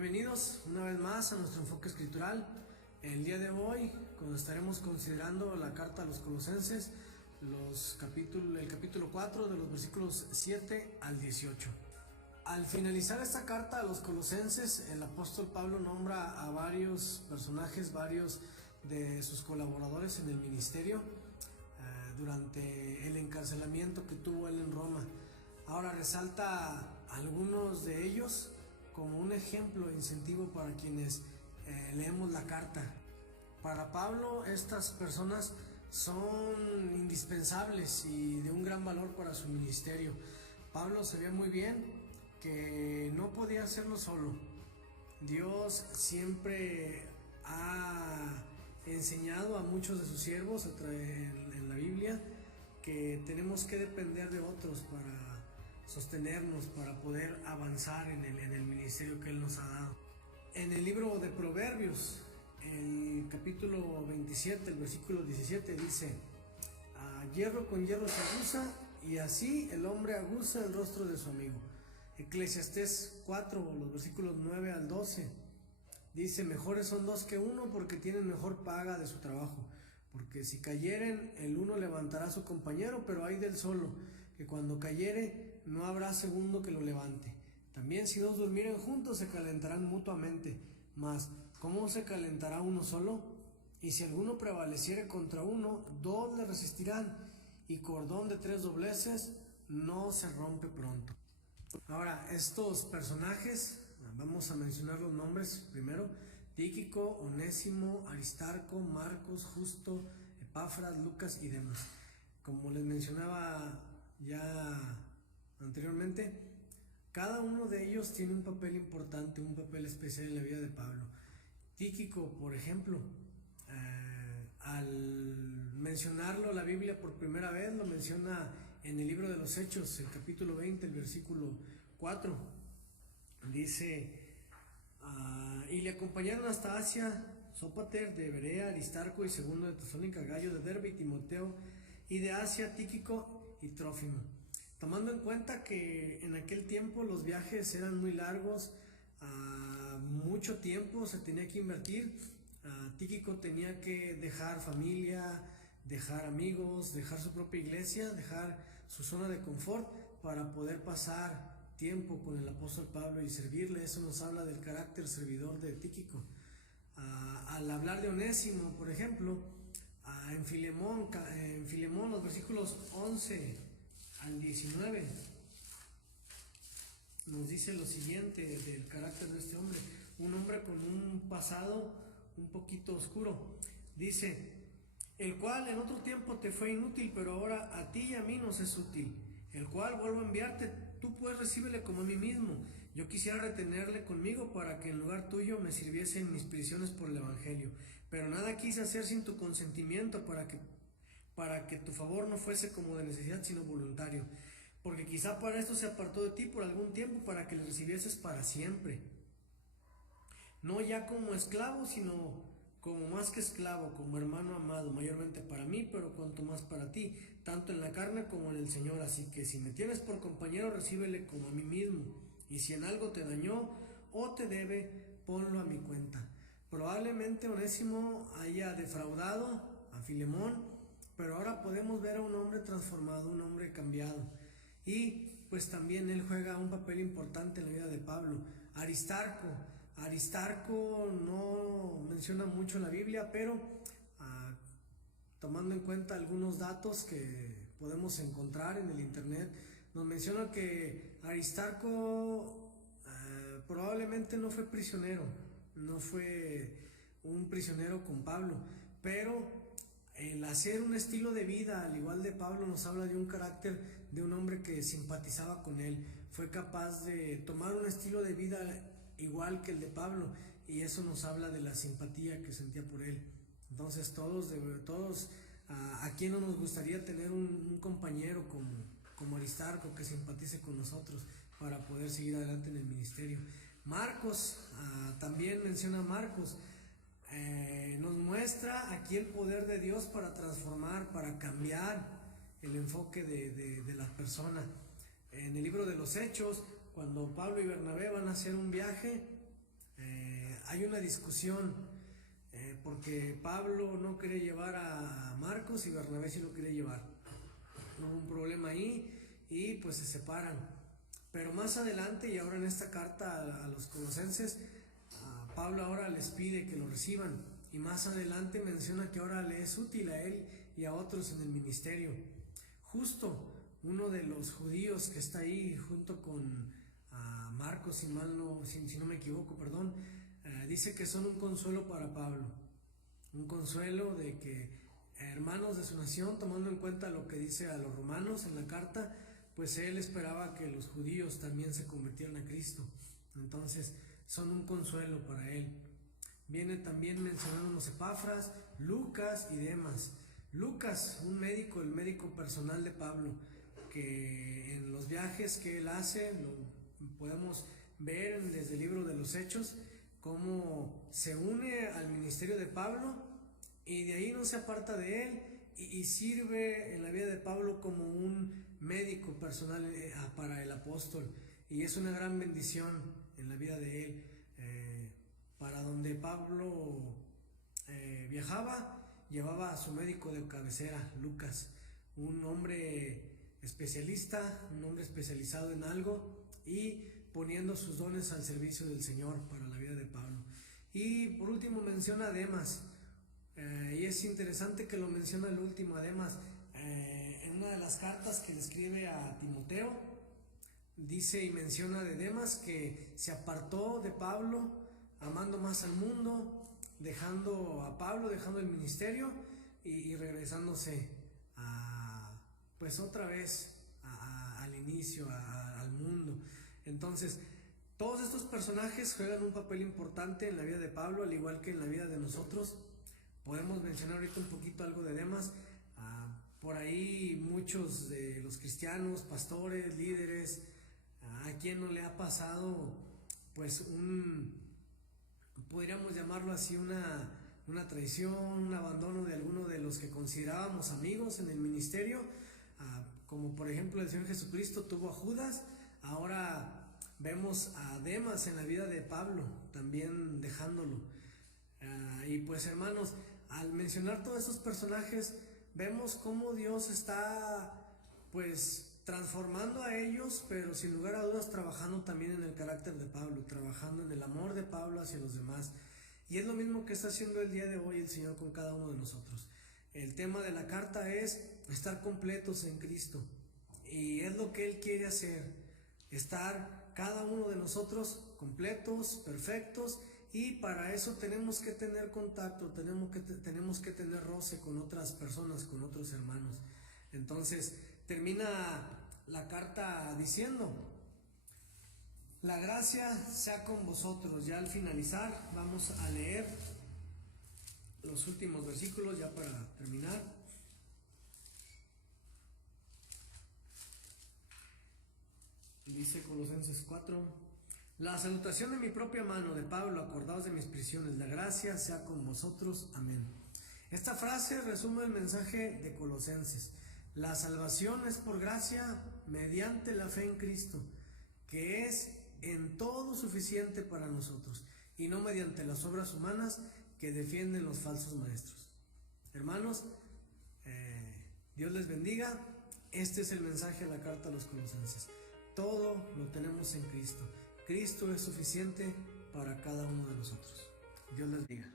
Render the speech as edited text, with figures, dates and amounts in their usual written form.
Bienvenidos una vez más a nuestro enfoque escritural. El día de hoy, cuando estaremos considerando la carta a los Colosenses, el capítulo 4 de los versículos 7 al 18. Al finalizar esta carta a los Colosenses, el apóstol Pablo nombra a varios personajes, varios de sus colaboradores en el ministerio durante el encarcelamiento que tuvo él en Roma. Ahora resalta a algunos de ellos como un ejemplo e incentivo para quienes leemos la carta. Para Pablo, estas personas son indispensables y de un gran valor para su ministerio. Pablo sabía muy bien que no podía hacerlo solo. Dios siempre ha enseñado a muchos de sus siervos en la Biblia que tenemos que depender de otros para sostenernos, para poder avanzar en el ministerio que Él nos ha dado. En el libro de Proverbios, el capítulo 27, el versículo 17 dice: hierro con hierro se aguza, y así el hombre aguza el rostro de su amigo. Eclesiastés 4, los versículos 9 al 12 dice: mejores son dos que uno, porque tienen mejor paga de su trabajo. Porque si cayeren, el uno levantará a su compañero, pero ay del solo, que cuando cayere no habrá segundo que lo levante. También si dos durmieren juntos, se calentarán mutuamente. Mas ¿cómo se calentará uno solo? Y si alguno prevaleciere contra uno, dos le resistirán, y cordón de tres dobleces no se rompe pronto. Ahora, estos personajes, vamos a mencionar los nombres primero: Tíquico, Onésimo, Aristarco, Marcos, Justo, Epafras, Lucas y demás. Como les mencionaba ya anteriormente, cada uno de ellos tiene un papel importante, un papel especial en la vida de Pablo. Tíquico, por ejemplo, al mencionarlo la Biblia por primera vez, lo menciona en el libro de los Hechos, el capítulo 20, el versículo 4. Dice: y le acompañaron hasta Asia Sópater de Berea, Aristarco y segundo de Tesalónica, Gallo de Derbe y Timoteo, y de Asia Tíquico y Trófimo. Tomando en cuenta que en aquel tiempo los viajes eran muy largos, mucho tiempo se tenía que invertir. Tíquico tenía que dejar familia, dejar amigos, dejar su propia iglesia, dejar su zona de confort para poder pasar tiempo con el apóstol Pablo y servirle. Eso nos habla del carácter servidor de Tíquico. Al hablar de Onésimo, por ejemplo, en Filemón, los versículos 11 al 19 nos dice lo siguiente del carácter de este hombre: un hombre con un pasado un poquito oscuro. Dice: el cual en otro tiempo te fue inútil, pero ahora a ti y a mí nos es útil, el cual vuelvo a enviarte, tú pues recíbele como a mí mismo. Yo quisiera retenerle conmigo para que en lugar tuyo me sirviese en mis prisiones por el evangelio, pero nada quise hacer sin tu consentimiento, para que tu favor no fuese como de necesidad, sino voluntario, porque quizá para esto se apartó de ti por algún tiempo, para que le recibieses para siempre, no ya como esclavo, sino como más que esclavo, como hermano amado, mayormente para mí, pero cuanto más para ti, tanto en la carne como en el Señor. Así que si me tienes por compañero, recíbele como a mí mismo, y si en algo te dañó o te debe, ponlo a mi cuenta. Probablemente Onésimo haya defraudado a Filemón, pero ahora podemos ver a un hombre transformado, un hombre cambiado, y pues también él juega un papel importante en la vida de Pablo. Aristarco no menciona mucho en la Biblia, pero tomando en cuenta algunos datos que podemos encontrar en el internet, nos menciona que Aristarco probablemente no fue prisionero, no fue un prisionero con Pablo, pero el hacer un estilo de vida al igual de Pablo nos habla de un carácter de un hombre que simpatizaba con él, fue capaz de tomar un estilo de vida igual que el de Pablo, y eso nos habla de la simpatía que sentía por él. Entonces todos ¿a quién no nos gustaría tener un compañero como Aristarco, que simpatice con nosotros para poder seguir adelante en el ministerio? Marcos, también menciona a Marcos. Nos muestra aquí el poder de Dios para transformar, para cambiar el enfoque de la persona. En el libro de los Hechos, cuando Pablo y Bernabé van a hacer un viaje, hay una discusión porque Pablo no quería llevar a Marcos y Bernabé sí lo quería llevar. Hubo un problema ahí y pues se separan. Pero más adelante y ahora en esta carta a los colosenses, Pablo ahora les pide que lo reciban y más adelante menciona que ahora le es útil a él y a otros en el ministerio. Justo uno de los judíos que está ahí junto con Marcos, si no me equivoco, perdón, dice que son un consuelo para Pablo, un consuelo de que hermanos de su nación, tomando en cuenta lo que dice a los romanos en la carta, pues él esperaba que los judíos también se convirtieran a Cristo. Entonces son un consuelo para él. Viene también mencionándonos Epafras, Lucas y Demas. Lucas, un médico, el médico personal de Pablo, que en los viajes que él hace, lo podemos ver desde el libro de los Hechos, cómo se une al ministerio de Pablo y de ahí no se aparta de él y sirve en la vida de Pablo como un médico personal para el apóstol, y es una gran bendición en la vida de él. Para donde Pablo viajaba, llevaba a su médico de cabecera, Lucas, un hombre especialista, un hombre especializado en algo y poniendo sus dones al servicio del Señor para la vida de Pablo. Y por último menciona a Demas, y es interesante que lo menciona el último, a Demas. En una de las cartas que le escribe a Timoteo, dice y menciona de Demas que se apartó de Pablo, amando más al mundo, dejando a Pablo, dejando el ministerio y regresándose pues otra vez al inicio, al mundo. Entonces, todos estos personajes juegan un papel importante en la vida de Pablo, al igual que en la vida de nosotros. Podemos mencionar ahorita un poquito algo de Demas. Por ahí muchos de los cristianos, pastores, líderes, a quien no le ha pasado pues podríamos llamarlo así, una traición, un abandono de alguno de los que considerábamos amigos en el ministerio, como por ejemplo el Señor Jesucristo tuvo a Judas. Ahora vemos a Demas en la vida de Pablo también dejándolo. Y pues hermanos, al mencionar todos estos personajes, vemos cómo Dios está pues transformando a ellos, pero sin lugar a dudas trabajando también en el carácter de Pablo, trabajando en el amor de Pablo hacia los demás. Y es lo mismo que está haciendo el día de hoy el Señor con cada uno de nosotros. El tema de la carta es estar completos en Cristo, y es lo que Él quiere hacer, estar cada uno de nosotros completos, perfectos. Y para eso tenemos que tener contacto, tenemos que tener roce con otras personas, con otros hermanos. Entonces termina la carta diciendo: la gracia sea con vosotros. Ya al finalizar vamos a leer los últimos versículos ya para terminar. Dice Colosenses 4: la salutación de mi propia mano, de Pablo, acordaos de mis prisiones, la gracia sea con vosotros, amén. Esta frase resume el mensaje de Colosenses. La salvación es por gracia mediante la fe en Cristo, que es en todo suficiente para nosotros, y no mediante las obras humanas que defienden los falsos maestros. Hermanos, Dios les bendiga. Este es el mensaje de la carta a los Colosenses. Todo lo tenemos en Cristo. Cristo es suficiente para cada uno de nosotros. Dios les bendiga.